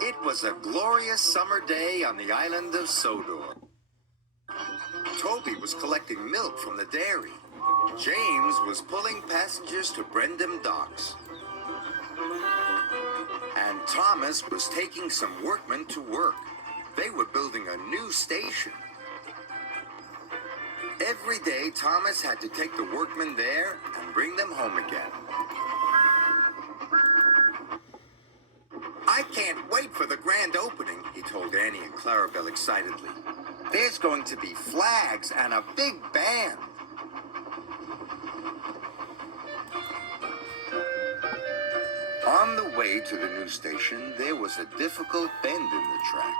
It was a glorious summer day on the island of Sodor. Toby was collecting milk from the dairy. James was pulling passengers to Brendam docks. And Thomas was taking some workmen to work. They were building a new station. Every day, Thomas had to take the workmen there and bring them home again. I can't wait for the grand opening, he told Annie and Clarabel excitedly. There's going to be flags and a big band. On the way to the new station, there was a difficult bend in the track.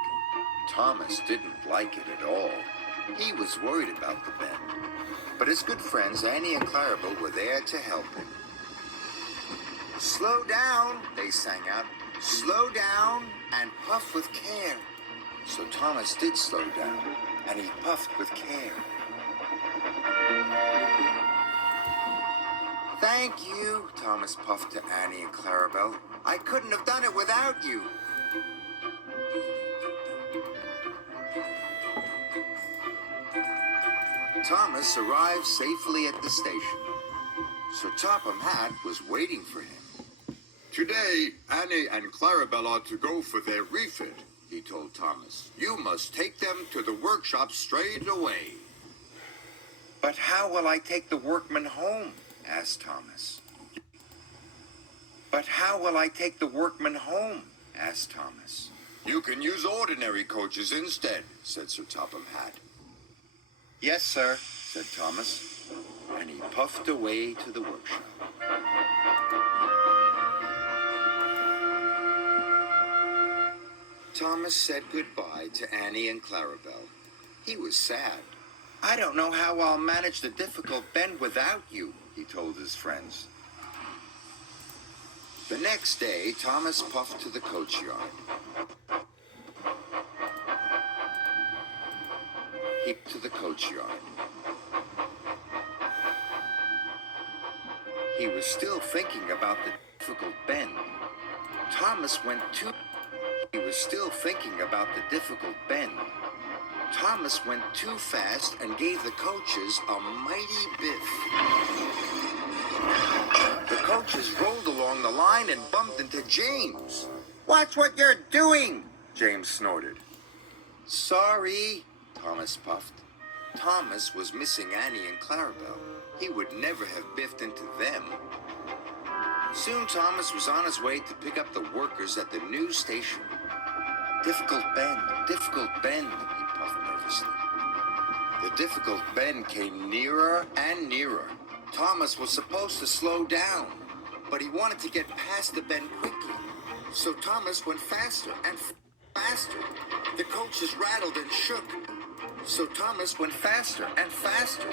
Thomas didn't like it at all. He was worried about the bend. But his good friends Annie and Clarabel were there to help him. Slow down, they sang out. Slow down and puff with care. So Thomas did slow down, and he puffed with care. Thank you, Thomas puffed to Annie and Clarabel. I couldn't have done it without you. Thomas arrived safely at the station. So Topham Hatt was waiting for him. Today, Annie and Clarabel are to go for their refit, he told Thomas. You must take them to the workshop straight away. But how will I take the workmen home? Asked Thomas. But how will I take the workmen home? Asked Thomas. You can use ordinary coaches instead, said Sir Topham Hatt. Yes, sir, said Thomas, and he puffed away to the workshop. Thomas said goodbye to Annie and Clarabel. He was sad. I don't know how I'll manage the difficult bend without you, he told his friends. The next day, Thomas puffed to the coach yard. He to the coach yard. He was still thinking about the difficult bend. He was still thinking about the difficult bend. Thomas went too fast and gave the coaches a mighty biff. The coaches rolled along the line and bumped into James. Watch what you're doing, James snorted. Sorry, Thomas puffed. Thomas was missing Annie and Clarabel. He would never have biffed into them. Soon Thomas was on his way to pick up the workers at the new station. Difficult bend, he puffed nervously. The difficult bend came nearer and nearer. Thomas was supposed to slow down, but he wanted to get past the bend quickly. So Thomas went faster and faster. The coaches rattled and shook. So Thomas went faster and faster.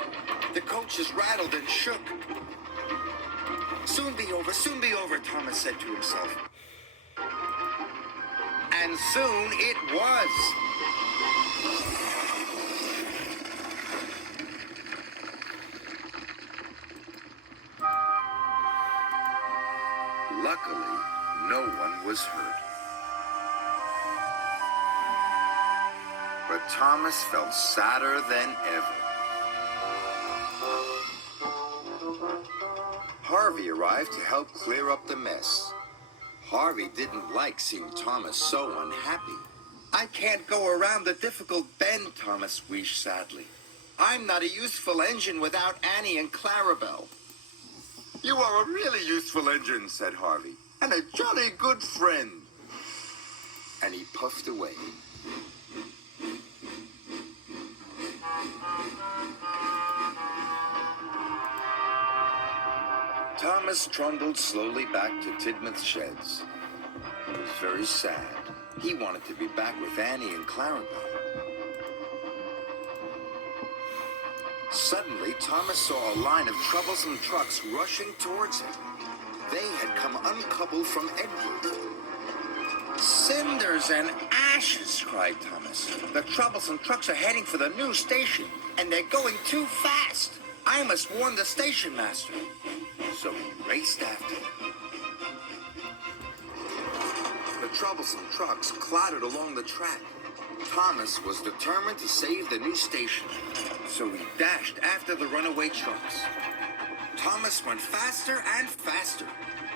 The coaches rattled and shook. Soon be over, Thomas said to himself. And soon it was. Luckily, no one was hurt. But Thomas felt sadder than ever. Harvey arrived to help clear up the mess. Harvey didn't like seeing Thomas so unhappy. I can't go around the difficult bend, Thomas wheezed sadly. I'm not a useful engine without Annie and Clarabel. You are a really useful engine, said Harvey, and a jolly good friend. And he puffed away. Thomas trundled slowly back to Tidmouth's sheds. He was very sad. He wanted to be back with Annie and Clarabel. Suddenly, Thomas saw a line of troublesome trucks rushing towards him. They had come uncoupled from Edward. Cinders and ashes, cried Thomas. The troublesome trucks are heading for the new station, and they're going too fast. I must warn the 'Stationmaster. So he raced after them. The troublesome trucks clattered along the track. Thomas was determined to save the new station, so he dashed after the runaway trucks. Thomas went faster and faster.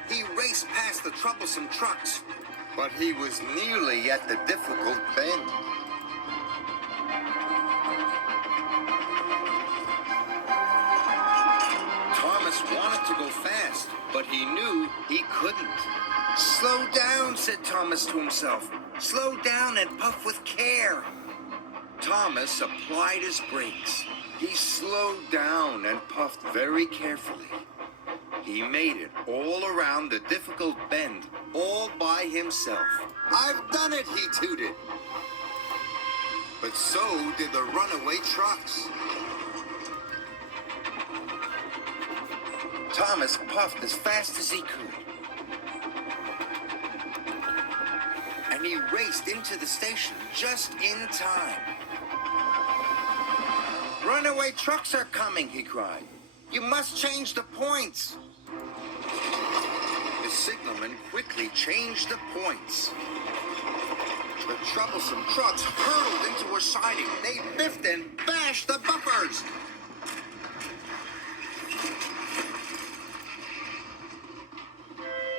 He raced past the troublesome trucks, but he was nearly at the difficult bend. Thomas wanted to go fast, but he knew he couldn't. "Slow down," said Thomas to himself. "Slow down and puff with care." Thomas applied his brakes. He slowed down and puffed very carefully. He made it all around the difficult bend, all by himself. "I've done it," he tooted. But so did the runaway trucks. Thomas puffed as fast as he could. And he raced into the station just in time. "Runaway trucks are coming," he cried. "You must change the points." The signalman quickly changed the points. The troublesome trucks hurtled into a siding. They biffed and bashed the bumpers.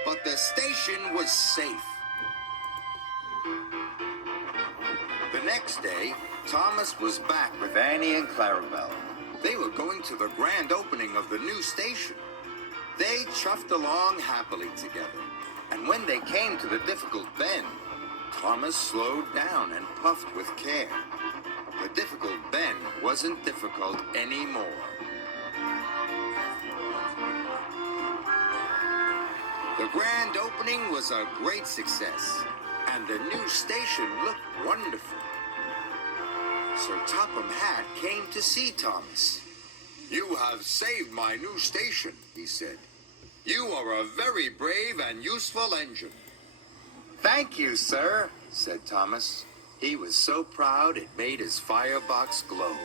But the station was safe. The next day, Thomas was back with Annie and Clarabel. They were going to the grand opening of the new station. They chuffed along happily together, and when they came to the difficult bend, Thomas slowed down and puffed with care. The difficult bend wasn't difficult anymore. The grand opening was a great success, and the new station looked wonderful. So Topham Hatt came to see Thomas. "You have saved my new station," he said. "You are a very brave and useful engine." "Thank you, sir," said Thomas. He was so proud it made his firebox glow.